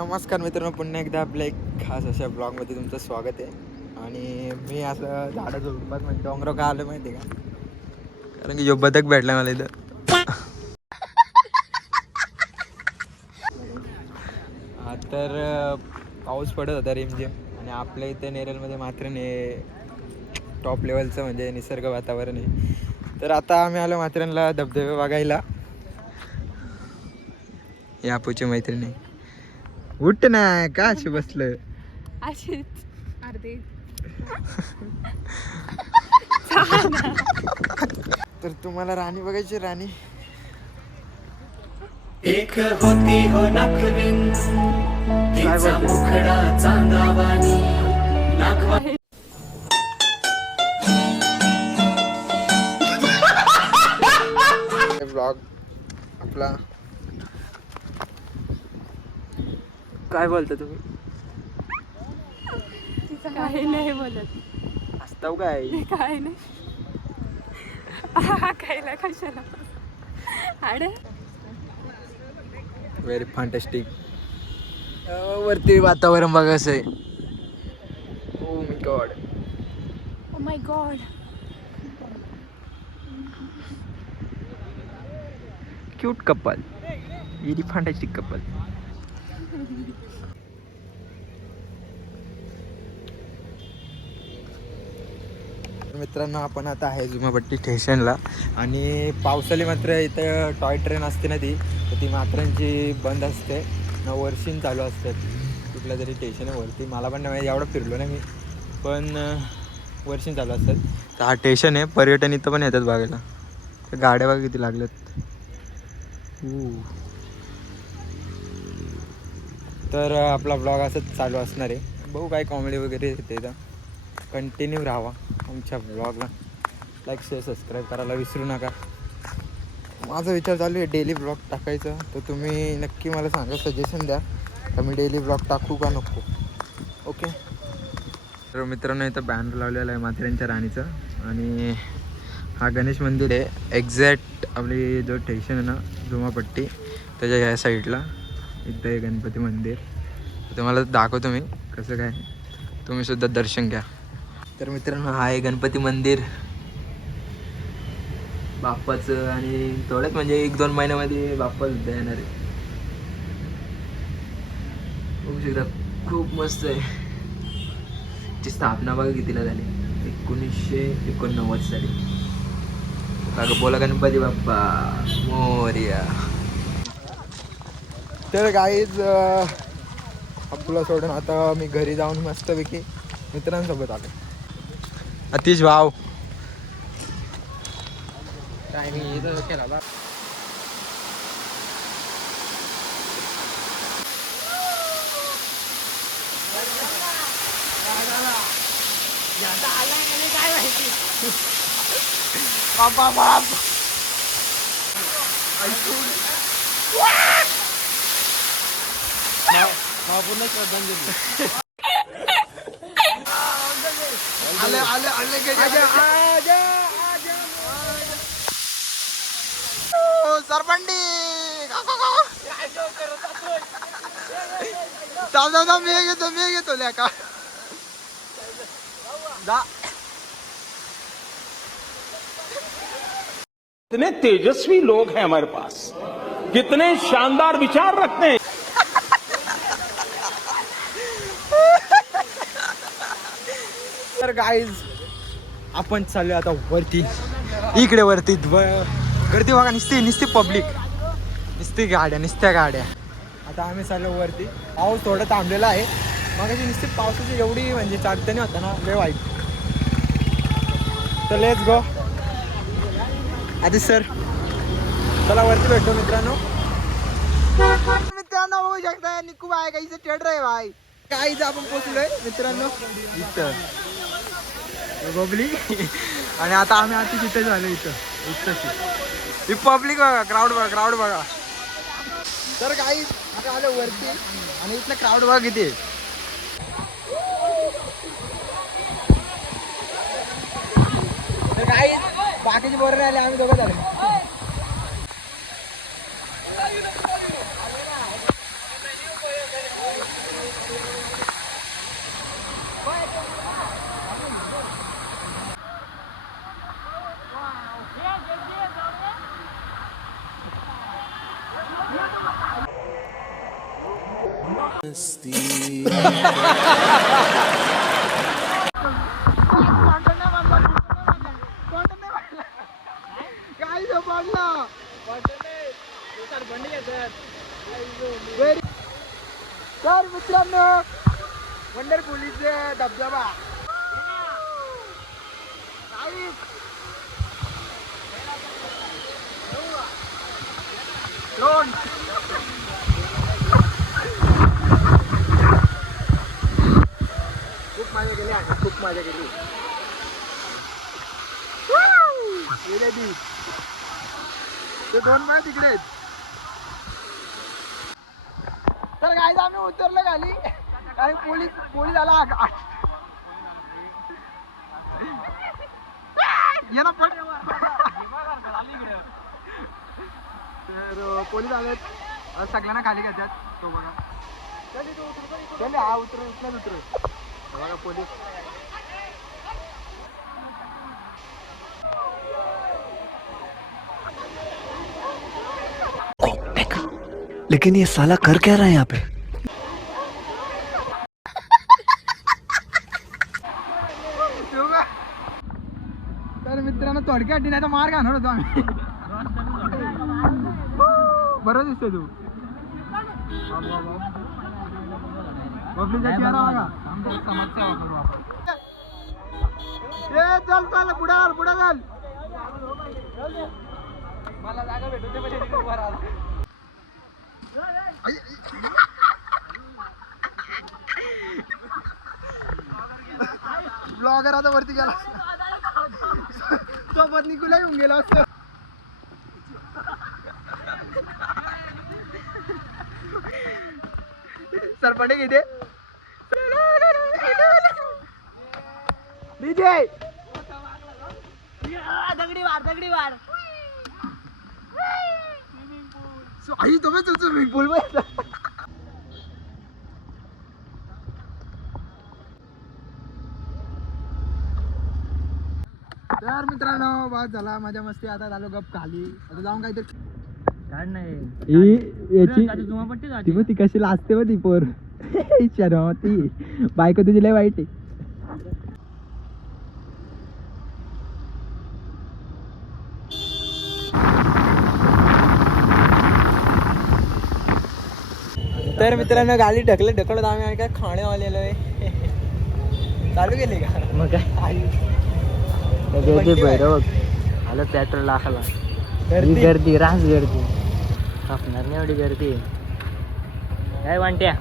नमस्कार मित्रांनो, पुन्हा एकदा आपल्या एक खास अशा ब्लॉगमध्ये तुमचं स्वागत आहे. आणि मी असं झाडं झुडपात म्हणजे डोंगराव का आलं माहिती आहे का? कारण की जो बदक भेटला मला इथं. तर पाऊस पडत होता रिमझिम आणि आपल्या इथे नेरळमध्ये मात्र टॉप लेवलचं म्हणजे निसर्ग वातावरण आहे. तर आता आम्ही आलो माथेरानला धबधबे बघायला. या आपूची मैत्रिणी उठ ना, का अशी बसलं अशीच अर्धे. तर तुम्हाला राणी बघायची? राणी एक होती हो नखविंद, तिचा मुखडा चांदावानी नाखवा. ब्लॉग आपला काय बोलता तुम्ही? काही नाही बोलत. असताव काय? काय नाही. खायला कशाला अरे व्हेरी फॅन्टॅस्टिक. वरती वातावरण बघा कसं आहे. Oh my God, oh my God. Cute couple, very fantastic couple. मित्रांनो, आपण आता आहे जुमापट्टी स्टेशनला आणि पावसाळी मात्र इथं टॉय ट्रेन असते ना ती मात्रांची बंद असते ना, वर्षीन चालू असतात. कुठल्या तरी स्टेशन आहे वरती, मला पण नाही एवढं फिरलो नाही मी, पण वर्षीन चालू असतात. तर हा स्टेशन आहे, पर्यटन इथं पण येतात बघायला. तर गाड्या बघा किती लागल्यात. तर आपला ब्लॉग असंच चालू असणार आहे. बघू काय कॉमेडी वगैरे येते तर कंटिन्यू राहावा आमच्या ब्लॉगला. लाईक शेअर सबस्क्राईब करायला विसरू नका. माझा विचार चालू आहे डेली ब्लॉग टाकायचं, तर तुम्ही नक्की मला सांगा, सजेशन द्या का मी डेली ब्लॉग टाकू का नको. ओके. तर मित्रांनो, इथं बॅनर लावलेला आहे माथेरानच्या राणीचं आणि हा गणेश मंदिर आहे. एक्झॅक्ट आपली जो स्टेशन आहे ना जुमापट्टी, त्याच्या ह्या साईडला इथं आहे गणपती मंदिर. तुम्हाला दाखवतो मी कसं काय, तुम्ही सुद्धा दर्शन घ्या. तर मित्रांनो, हा आहे गणपती मंदिर बाप्पाचं आणि थोड्याच म्हणजे 1-2 महिन्यामध्ये बाप्पा सुद्धा येणार आहे. बघू शकता, खूप मस्त आहे. ची स्थापना बघा कितीला झाली, 1989 साली. का बोला गणपती बाप्पा मोरया. तर गाईज आपलं सोडून आता मी घरी जाऊन मस्तपैकी मित्रांसोबत आलो. अतिश भाव काय मी इथं केला बा. सरपंडी मी घेतो का कितने तेजस्वी लोग हैं हमारे पास, कितने शानदार विचार रखते हैं. तर गाईज आपण चालू आता वरती, इकडे वरती गर्दी बघा, निस्ती पब्लिक, नुसत्या गाड्या. आता आम्ही चाललो वरती. पाऊस थोडा थांबलेला आहे, मगाशी नुसती पावसाची एवढी म्हणजे चालताना होता ना, लय वाईट. तर लेट्स गो. आधी सर चला वरती भेटतो मित्रांनो. बघू शकता निकू बाय काहीच थिएटर आहे भाई. काहीच आपण पोचलोय मित्रांनो इथं बबली. आणि आता आम्ही आता तिथे झालो इथं ही पब्लिक बघा, क्राऊड बघा. तर काही आता आलं वरती आणि इथलं क्राऊड बघा किती. तर काही बाकीचे बरोबर राहिले, आम्ही दोघं झाले. मस्ती तर मित्रांनो वंडरफुलीचे धबधबा खूप मजा केली आणि खूप मजा केली. ते दोन वेळा तिकडे आहेत. तर काय आम्ही उतरलो खाली आणि पोलीस आला ये ना पण तर पोलीस आले सगळ्यांना खाली घेतात. तो बघा चल हा उतरू बघा पोलीस. लेकिन ये साला कर क्या रहा है यहाँ पे तर मित्रांनो थोडक्यात डिण्याचा मार घालणार होतो आम्ही. बरं दिसतो तू पब्लिकचा चेहरा बघा. चल चल पुढे चल. मला जागा भेटू दे म्हणजे उभा राहा. ब्लॉगर आता वरती गेला सोबत निघूला येऊन गेला असतं. सरपंच किती विजय दगडी वार आई तुम्ही स्विमिंग पूल मध्ये तर मित्रांनो बाद झाला मजा मस्ती. आता झालो गप खाली. आता जाऊन काहीतरी याची ती कशी लाजते व ती पोर ती बायको तुझी लय वाईट आहे. तर मित्रांनो गाडी ढकलत आम्ही काय खाणेवालेलो आहे. चालू केली का मग काय भैरव आलं पेट्रोल लाखाला. गर्दी रास गर्दी कापणार नाही एवढी गर्दी. काय वांट्या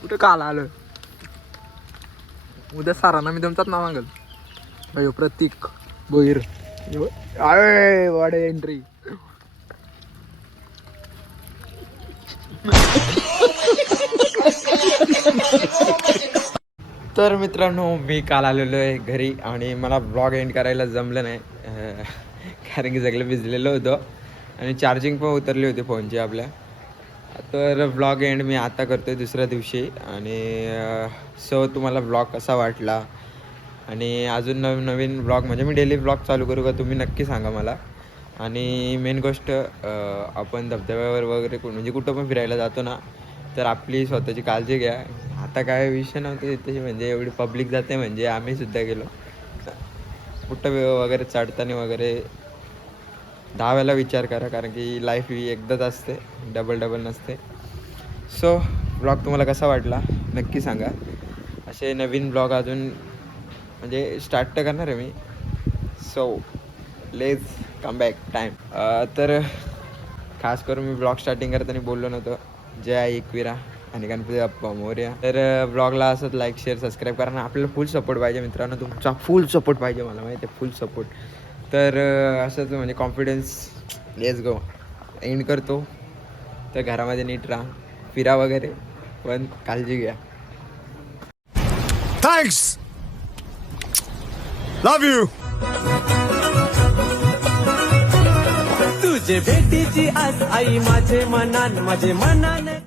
कुठे काल आलं. उद्या सारांना मी तुमचाच नाव मागल. अयो प्रतीक बोईर वाडे एंट्री. तर मित्रांनो मी काल आलेलो आहे घरी आणि मला ब्लॉग एंड करायला जमलं नाही कारण की सगळं भिजलेलं होतं आणि चार्जिंग पण उतरली होती फोनची आपल्या. तर ब्लॉग एंड मी आता करतो आहे दुसऱ्या दिवशी. आणि सो तुम्हाला ब्लॉग कसा वाटला आणि अजून नवीन ब्लॉग म्हणजे मी डेली ब्लॉग चालू करू का तुम्ही नक्की सांगा मला. आणि मेन गोष्ट आपण धबधब्यावर वगैरे म्हणजे कुठं पण फिरायला जातो ना तर आपली स्वतःची काळजी घ्या. आता काय विषय नव्हते तिथे म्हणजे एवढी पब्लिक जाते म्हणजे आम्हीसुद्धा गेलो कुठं वगैरे चढताना वगैरे 10 वेळेला विचार करा कारण की लाईफ ही एकदाच असते डबल नसते. सो ब्लॉग तुम्हाला कसा वाटला नक्की सांगा. असे नवीन ब्लॉग अजून म्हणजे स्टार्ट तर करणार आहे मी. So let's come back time. तर खास करून मी ब्लॉग स्टार्टिंग करताना बोललो नव्हतं जय आई एकविरा आणि गणपती बाप्पा मोरया. तर ब्लॉगला असंच लाईक शेअर सबस्क्राईब करा. आपल्याला फुल सपोर्ट पाहिजे मित्रांनो. तुमचा फुल सपोर्ट पाहिजे मला माहिती आहे फुल सपोर्ट. तर असंच म्हणजे कॉन्फिडन्स लेट्स गो एंड करतो. तर घरामध्ये नीट राहा फिरा वगैरे पण काळजी घ्या. Thanks love you. तुझे भेटीची आज आई माझे मनाने